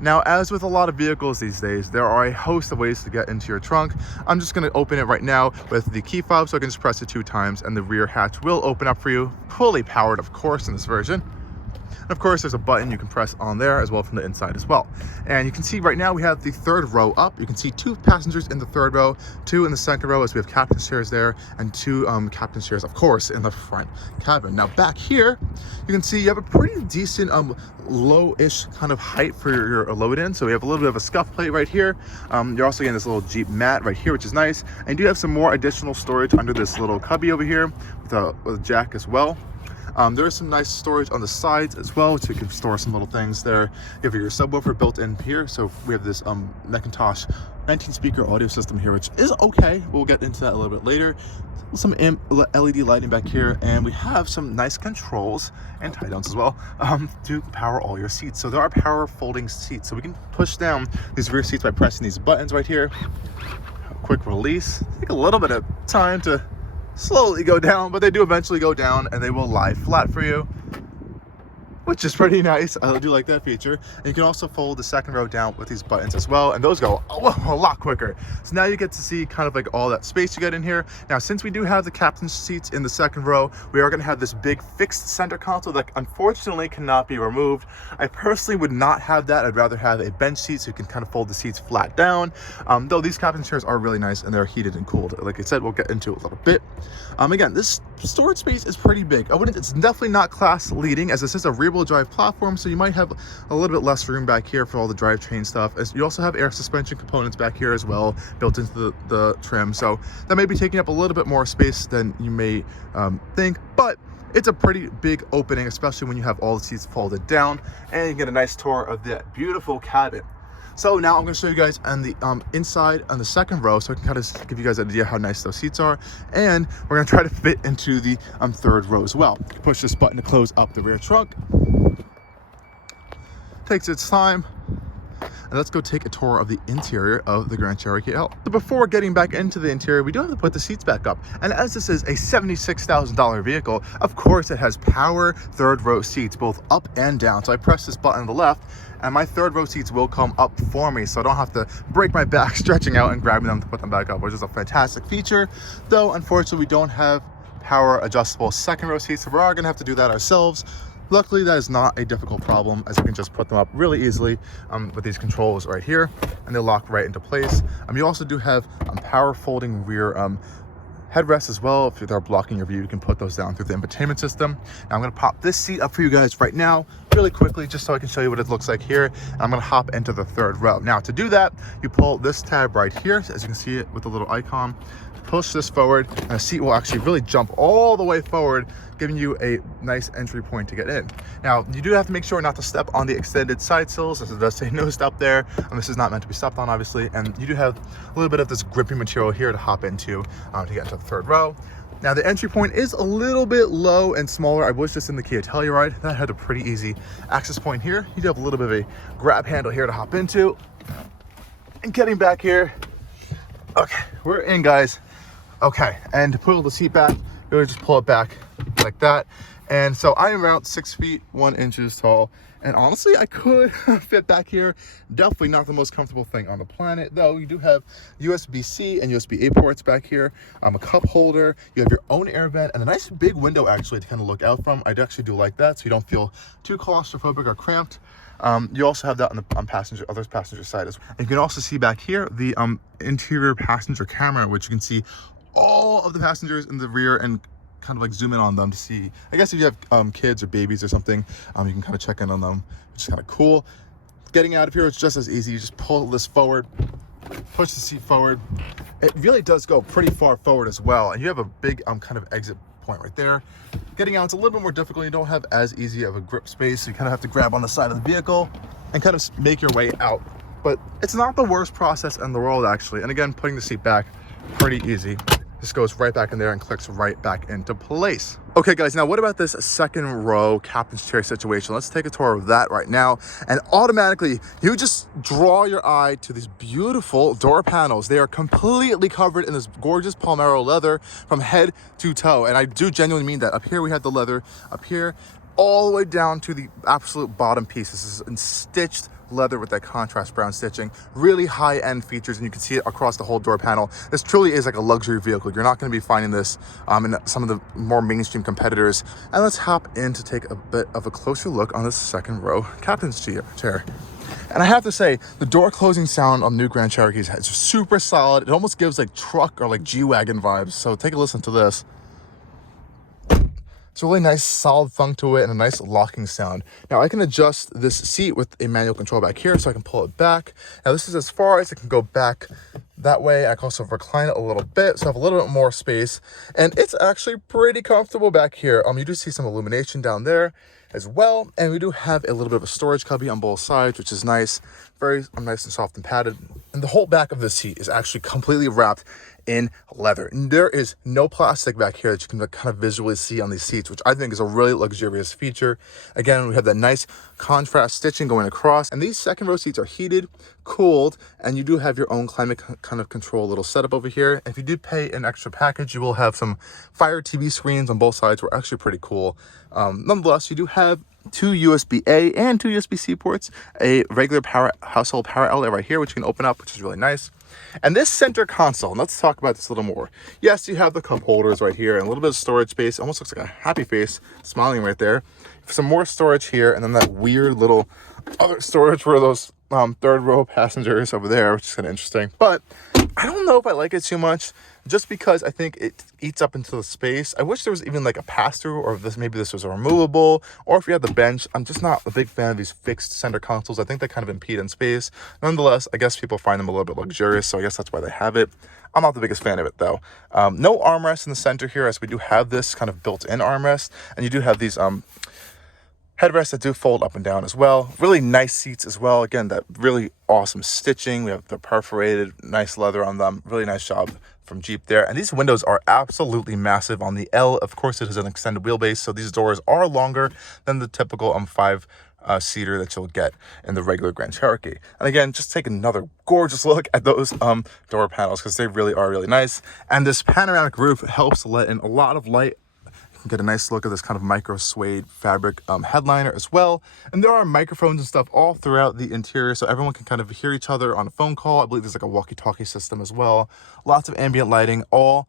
Now, as with a lot of vehicles these days, there are a host of ways to get into your trunk. I'm just going to open it right now with the key fob, so I can just press it 2 times and the rear hatch will open up for you. Fully powered, of course, in this version. And of course, there's a button you can press on there as well from the inside as well. And you can see right now we have the 3rd row up. You can see 2 passengers in the 3rd row, 2 in the 2nd row as we have captain's chairs there, and 2 captain's chairs, of course, in the front cabin. Now back here, you can see you have a pretty decent low-ish kind of height for your load in. So we have a little bit of a scuff plate right here. You're also getting this little Jeep mat right here, which is nice. And you do have some more additional storage under this little cubby over here with a jack as well. There is some nice storage on the sides as well, so you can store some little things there. You have your subwoofer built in here, so we have this Macintosh 19-speaker audio system here, which is okay. We'll get into that a little bit later. Some LED lighting back here, and we have some nice controls and tie downs as well to power all your seats. So there are power folding seats, so we can push down these rear seats by pressing these buttons right here. A quick release. Take a little bit of time to slowly go down, but they do eventually go down and they will lie flat for you, which is pretty nice. I do like that feature. And you can also fold the 2nd row down with these buttons as well, and those go a lot quicker. So now you get to see kind of like all that space you get in here. Now, since we do have the captain's seats in the 2nd row, we are going to have this big fixed center console that unfortunately cannot be removed. I personally would not have that. I'd rather have a bench seat so you can kind of fold the seats flat down. Though these captain's chairs are really nice and they're heated and cooled. Like I said, we'll get into it a little bit. Again, this storage space is pretty big. It's definitely not class leading, as this is a rear-wheel drive platform, so you might have a little bit less room back here for all the drivetrain stuff. As you also have air suspension components back here as well, built into the trim, so that may be taking up a little bit more space than you may think, but it's a pretty big opening, especially when you have all the seats folded down, and you get a nice tour of that beautiful cabin. So now I'm going to show you guys on the inside on the 2nd row, so I can kind of give you guys an idea how nice those seats are. And we're going to try to fit into the 3rd row as well. Push this button to close up the rear trunk. Takes its time. And let's go take a tour of the interior of the Grand Cherokee L. So before getting back into the interior, we do have to put the seats back up. And as this is a $76,000 vehicle, of course it has power 3rd row seats, both up and down. So I press this button on the left, and my 3rd row seats will come up for me, so I don't have to break my back stretching out and grabbing them to put them back up, which is a fantastic feature. Though, unfortunately, we don't have power adjustable 2nd row seats, so we are gonna have to do that ourselves. Luckily, that is not a difficult problem, as you can just put them up really easily with these controls right here, and they lock right into place. You also do have power folding rear headrests as well. If they're blocking your view, you can put those down through the infotainment system. Now I'm going to pop this seat up for you guys right now really quickly, just so I can show you what it looks like here. And I'm going to hop into the 3rd row. Now to do that, you pull this tab right here, as you can see it with the little icon. Push this forward, and the seat will actually really jump all the way forward, giving you a nice entry point to get in. Now, you do have to make sure not to step on the extended side sills, as it does say no step there, and this is not meant to be stepped on, obviously. And you do have a little bit of this gripping material here to hop into to get into the 3rd row. Now, the entry point is a little bit low and smaller. I was just in the Kia Telluride. That had a pretty easy access point here. You do have a little bit of a grab handle here to hop into. And getting back here, okay, we're in, guys. Okay, and to pull the seat back, you would just pull it back like that. And so I am around 6 feet 1 inches tall, and honestly I could fit back here. Definitely not the most comfortable thing on the planet, though. You do have USB-C and USB-A ports back here, a cup holder, you have your own air vent, and a nice big window actually to kind of look out from. I actually do like that, so you don't feel too claustrophobic or cramped. You also have that on the other passenger side as well. And you can also see back here the interior passenger camera, which you can see all of the passengers in the rear and kind of like zoom in on them to see. I guess if you have kids or babies or something, you can kind of check in on them, which is kind of cool. Getting out of here, it's just as easy. You just pull this forward, push the seat forward. It really does go pretty far forward as well, and you have a big kind of exit point right there. Getting out, it's a little bit more difficult. You don't have as easy of a grip space, so you kind of have to grab on the side of the vehicle and kind of make your way out. But it's not the worst process in the world, actually. And again, putting the seat back, pretty easy. This goes right back in there and clicks right back into place. Okay, guys, now what about this 2nd row captain's chair situation? Let's take a tour of that right now. And automatically, you just draw your eye to these beautiful door panels. They are completely covered in this gorgeous Palmero leather from head to toe. And I do genuinely mean that. Up here, we have the leather. Up here, all the way down to the absolute bottom piece. This is stitched leather with that contrast brown stitching. Really high-end features, and you can see it across the whole door panel. This truly is like a luxury vehicle. You're not going to be finding this in some of the more mainstream competitors. And let's hop in to take a bit of a closer look on this second row captain's chair. And I have to say, the door closing sound on new Grand Cherokees is super solid. It almost gives like truck or like G-Wagon vibes. So take a listen to this. It's a really nice solid thunk to it and a nice locking sound. Now I can adjust this seat with a manual control back here, so I can pull it back. Now this is as far as it can go back that way. I can also recline it a little bit, so I have a little bit more space. And it's actually pretty comfortable back here. You do see some illumination down there as well. And we do have a little bit of a storage cubby on both sides, which is nice. Very nice and soft and padded. And the whole back of the seat is actually completely wrapped in leather. And there is no plastic back here that you can kind of visually see on these seats, which I think is a really luxurious feature. Again, we have that nice contrast stitching going across, and these second row seats are heated, cooled, and you do have your own climate kind of control little setup over here. If you do pay an extra package, you will have some Fire TV screens on both sides, which are actually pretty cool. Nonetheless, you do have two USB-A and two USB-C ports, a regular household power outlet right here, which you can open up, which is really nice. And this center console, let's talk about this a little more. Yes, you have the cup holders right here and a little bit of storage space. Almost looks like a happy face smiling right there. Some more storage here, and then that weird little other storage for those third row passengers over there, which is kind of interesting. But I don't know if I like it too much, just because I think it eats up into the space. I wish there was even like a pass-through, or maybe this was a removable, or if you had the bench. I'm just not a big fan of these fixed center consoles. I think they kind of impede in space. Nonetheless, I guess people find them a little bit luxurious, so I guess that's why they have it. I'm not the biggest fan of it though. No armrest in the center here, as we do have this kind of built-in armrest, and you do have these headrests that do fold up and down as well. Really nice seats as well. Again, that really awesome stitching. We have the perforated, nice leather on them. Really nice job from Jeep there. And these windows are absolutely massive on the L. Of course, it is an extended wheelbase, so these doors are longer than the typical five-seater that you'll get in the regular Grand Cherokee. And again, just take another gorgeous look at those door panels, because they really are really nice. And this panoramic roof helps let in a lot of light. Get a nice look at this kind of micro suede fabric headliner as well. And there are microphones and stuff all throughout the interior, so everyone can kind of hear each other on a phone call. I believe there's like a walkie-talkie system as well. Lots of ambient lighting, all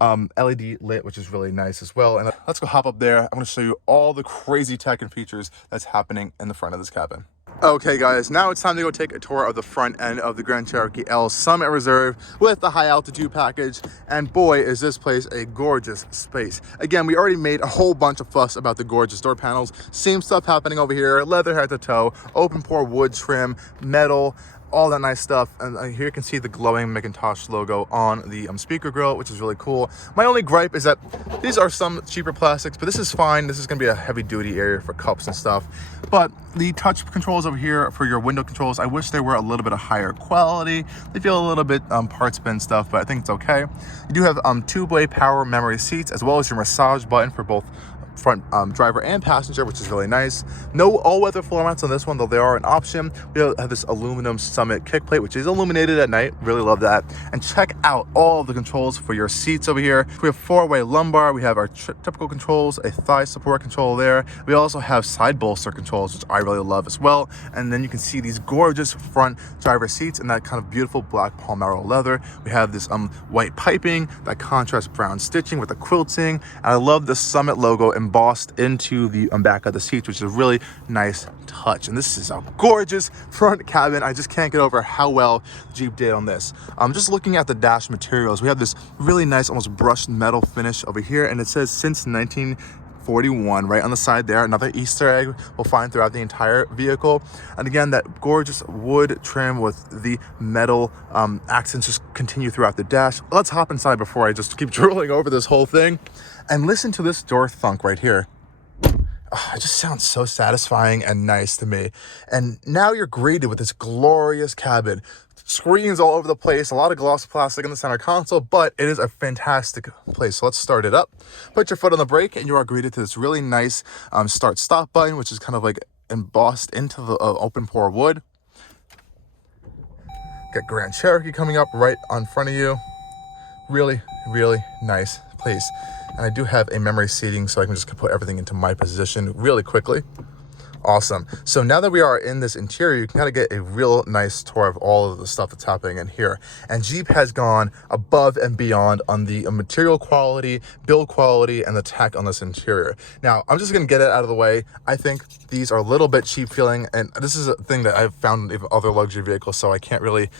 LED lit, which is really nice as well. And let's go hop up there. I'm going to show you all the crazy tech and features that's happening in the front of this cabin. Okay guys, now it's time to go take a tour of the front end of the Grand Cherokee L Summit Reserve with the high altitude package. And boy, is this place a gorgeous space. Again, we already made a whole bunch of fuss about the gorgeous door panels. Same stuff happening over here, leather head to toe, open pore wood trim, metal, all that nice stuff. And here you can see the glowing Macintosh logo on the speaker grill, which is really cool. My only gripe is that these are some cheaper plastics, but this is fine. This is going to be a heavy duty area for cups and stuff. But the touch controls over here for your window controls, I wish they were a little bit of higher quality. They feel a little bit parts bin stuff, but I think it's okay. You do have two-way power memory seats, as well as your massage button for both front driver and passenger, which is really nice. No all-weather floor mats on this one, though they are an option. We have this aluminum Summit kick plate, which is illuminated at night. Really love that. And check out all of the controls for your seats over here. We have four-way lumbar. We have our typical controls, a thigh support control there. We also have side bolster controls, which I really love as well. And then you can see these gorgeous front driver seats in that kind of beautiful black Palmero leather. We have this white piping, that contrast brown stitching with the quilting. And I love the Summit logo embossed into the back of the seats, which is a really nice touch. And this is a gorgeous front cabin. I just can't get over how well Jeep did on this. Just looking at the dash materials, we have this really nice, almost brushed metal finish over here, and it says since 1941 right on the side there. Another Easter egg we'll find throughout the entire vehicle. And again, that gorgeous wood trim with the metal accents just continue throughout the dash. Let's hop inside before I just keep drooling over this whole thing. And listen to this door thunk right here. Oh, it just sounds so satisfying and nice to me. And now you're greeted with this glorious cabin. Screens all over the place, a lot of gloss plastic in the center console, but it is a fantastic place. So let's start it up. Put your foot on the brake, and you are greeted to this really nice start-stop button, which is kind of like embossed into the open pore wood. Got Grand Cherokee coming up right on front of you. Really, really nice place. And I do have a memory seating, so I can just put everything into my position really quickly. Awesome. So now that we are in this interior, you can kind of get a real nice tour of all of the stuff that's happening in here. And Jeep has gone above and beyond on the material quality, build quality, and the tech on this interior. Now, I'm just going to get it out of the way. I think these are a little bit cheap feeling, and this is a thing that I've found in other luxury vehicles, so I can't really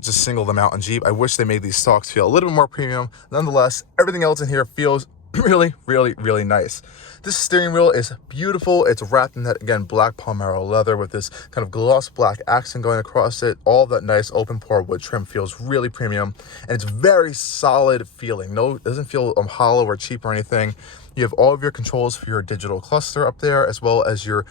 just single them out on Jeep. I wish they made these stalks feel a little bit more premium. Nonetheless, everything else in here feels really, really, really nice. This steering wheel is beautiful. It's wrapped in that, again, black Palmero leather with this kind of gloss black accent going across it. All that nice open pore wood trim feels really premium, and it's very solid feeling. No, it doesn't feel hollow or cheap or anything. You have all of your controls for your digital cluster up there, as well as your,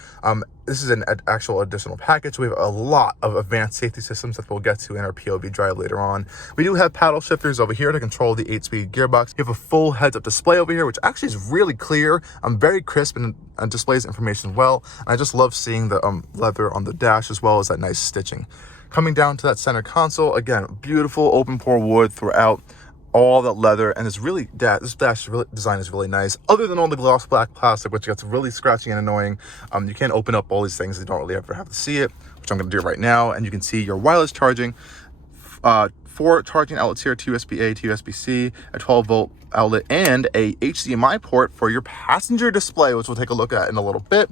this is an actual additional package. We have a lot of advanced safety systems that we'll get to in our POV drive later on. We do have paddle shifters over here to control the 8-speed gearbox. You have a full heads-up display over here, which actually is really clear, very crisp, and displays information well. And I just love seeing the leather on the dash, as well as that nice stitching. Coming down to that center console, again, beautiful open pore wood throughout. All that leather, and it's really, this dash design is really nice, other than all the gloss black plastic, which gets really scratchy and annoying. You can't open up all these things. You don't really ever have to see it, which I'm going to do right now. And you can see your wireless charging, 4 charging outlets here, 2 USB-A, 2 USB-C, a 12-volt outlet, and a HDMI port for your passenger display, which we'll take a look at in a little bit.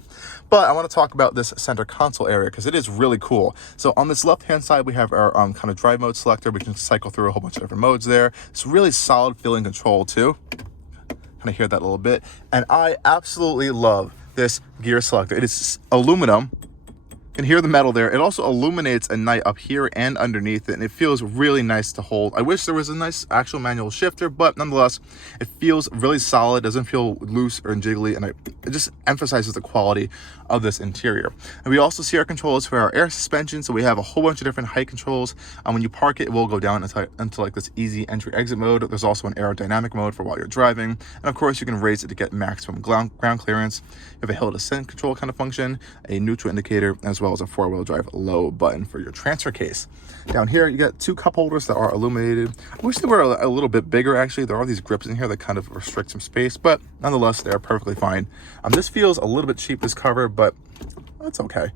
But I want to talk about this center console area because it is really cool. So on this left-hand side, we have our kind of drive mode selector. We can cycle through a whole bunch of different modes there. It's really solid feeling control too. Kind of hear that a little bit. And I absolutely love this gear selector. It is aluminum. You can hear the metal there. It also illuminates at night up here and underneath it, and it feels really nice to hold. I wish there was a nice actual manual shifter, but nonetheless, it feels really solid, doesn't feel loose or jiggly, and it just emphasizes the quality of this interior. And we also see our controls for our air suspension, so we have a whole bunch of different height controls. When you park it, it will go down into like this easy entry exit mode. There's also an aerodynamic mode for while you're driving, and of course, you can raise it to get maximum ground clearance. You have a hill descent control kind of function, a neutral indicator, as well as a 4-wheel drive low button for your transfer case. Down here, you got 2 cup holders that are illuminated. I wish they were a little bit bigger, actually. There are these grips in here that kind of restrict some space, but nonetheless, they're perfectly fine. This feels a little bit cheap, this cover, but that's okay.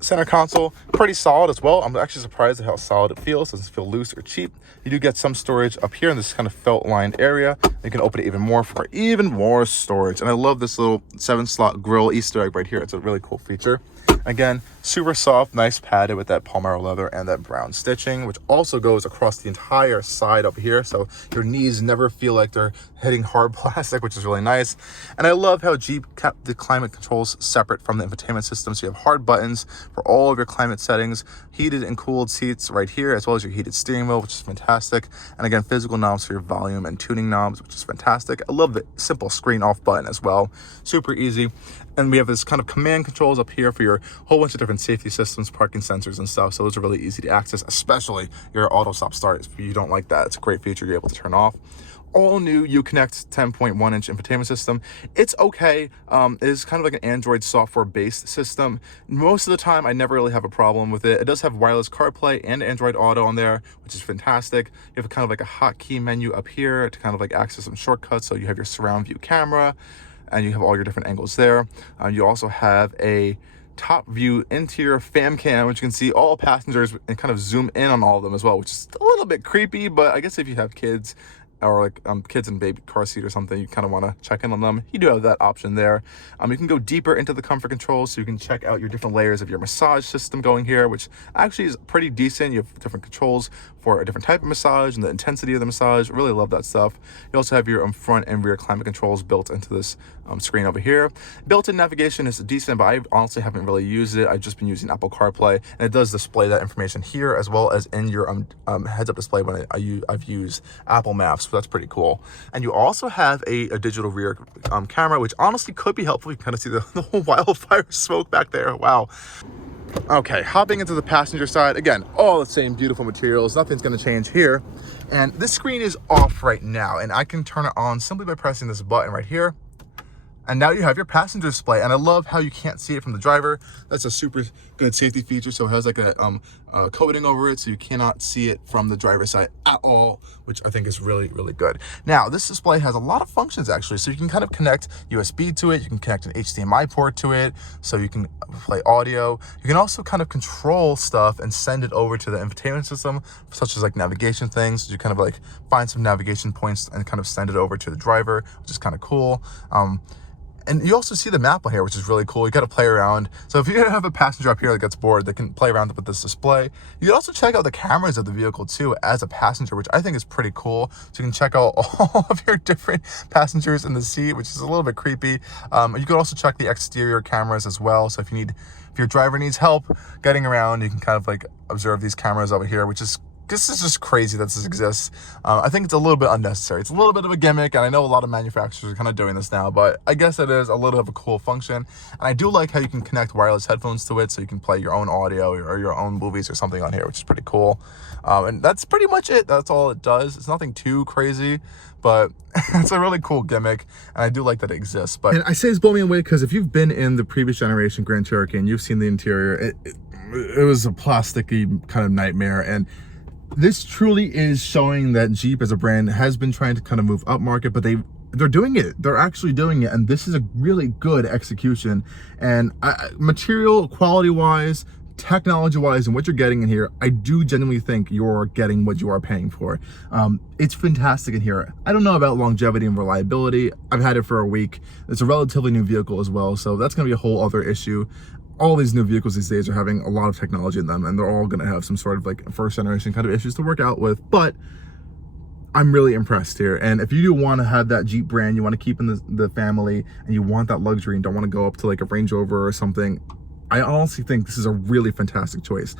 Center console, pretty solid as well. I'm actually surprised at how solid it feels. Doesn't feel loose or cheap. You do get some storage up here in this kind of felt lined area. You can open it even more for even more storage. And I love this little 7-slot grill Easter egg right here. It's a really cool feature. Again, super soft, nice padded with that Palmero leather and that brown stitching, which also goes across the entire side up here. So your knees never feel like they're hitting hard plastic, which is really nice. And I love how Jeep kept the climate controls separate from the infotainment system. So you have hard buttons for all of your climate settings, heated and cooled seats right here, as well as your heated steering wheel, which is fantastic. And again, physical knobs for your volume and tuning knobs, which is fantastic. I love the simple screen off button as well. Super easy. And we have this kind of command controls up here for your whole bunch of different safety systems, parking sensors and stuff. So those are really easy to access, especially your auto stop start. If you don't like that, it's a great feature you're able to turn off. All new Uconnect 10.1-inch infotainment system. It's okay. It is kind of like an Android software-based system. Most of the time, I never really have a problem with it. It does have wireless CarPlay and Android Auto on there, which is fantastic. You have kind of like a hotkey menu up here to kind of like access some shortcuts. So you have your surround view camera, and you have all your different angles there. You also have a top view interior fam cam, which you can see all passengers and kind of zoom in on all of them as well, which is a little bit creepy, but I guess if you have kids or like kids in baby car seat or something, you kind of want to check in on them. You do have that option there. You can go deeper into the comfort controls, so you can check out your different layers of your massage system going here, which actually is pretty decent. You have different controls for a different type of massage and the intensity of the massage. Really love that stuff. You also have your front and rear climate controls built into this screen over here. Built-in navigation is decent, but I honestly haven't really used it. I've just been using Apple CarPlay, and it does display that information here as well as in your heads-up display when I've used Apple Maps. So that's pretty cool. And you also have a digital rear camera, which honestly could be helpful. You can kind of see the whole wildfire smoke back there. Wow. Okay, hopping into the passenger side, again, all the same beautiful materials. Nothing's going to change here. And this screen is off right now, and I can turn it on simply by pressing this button right here. And now you have your passenger display, and I love how you can't see it from the driver. That's a super good safety feature. So it has like a coating over it, so you cannot see it from the driver's side at all, which I think is really, really good. Now, this display has a lot of functions actually, so you can kind of connect USB to it, you can connect an HDMI port to it, so you can play audio. You can also kind of control stuff and send it over to the infotainment system, such as like navigation things. You kind of like find some navigation points and kind of send it over to the driver, which is kind of cool. And you also see the map on here, which is really cool. You got to play around. So if you have a passenger up here that gets bored, they can play around with this display. You can also check out the cameras of the vehicle too as a passenger, which I think is pretty cool. So you can check out all of your different passengers in the seat, which is a little bit creepy. You can also check the exterior cameras as well. So if your driver needs help getting around, you can kind of like observe these cameras over here, which is, this is just crazy that this exists. I think it's a little bit unnecessary. It's a little bit of a gimmick, and I know a lot of manufacturers are kind of doing this now, but I guess it is a little of a cool function. And I do like how you can connect wireless headphones to it, so you can play your own audio or your own movies or something on here, which is pretty cool. And that's pretty much it. That's all it does. It's nothing too crazy, but it's a really cool gimmick, and I do like that it exists. But, and I say it's blown me away because if you've been in the previous generation Grand Cherokee and you've seen the interior, it was a plasticky kind of nightmare. And this truly is showing that Jeep as a brand has been trying to kind of move up market, but they're doing it. They're actually doing it, and this is a really good execution. And material quality wise, technology wise, and what you're getting in here, I do genuinely think you're getting what you are paying for. It's fantastic in here. I don't know about longevity and reliability. I've had it for a week. It's a relatively new vehicle as well, so that's going to be a whole other issue. All these new vehicles these days are having a lot of technology in them, and they're all going to have some sort of like first generation kind of issues to work out with, but I'm really impressed here. And if you do want to have that Jeep brand, you want to keep in the family, and you want that luxury and don't want to go up to like a Range Rover or something, I honestly think this is a really fantastic choice.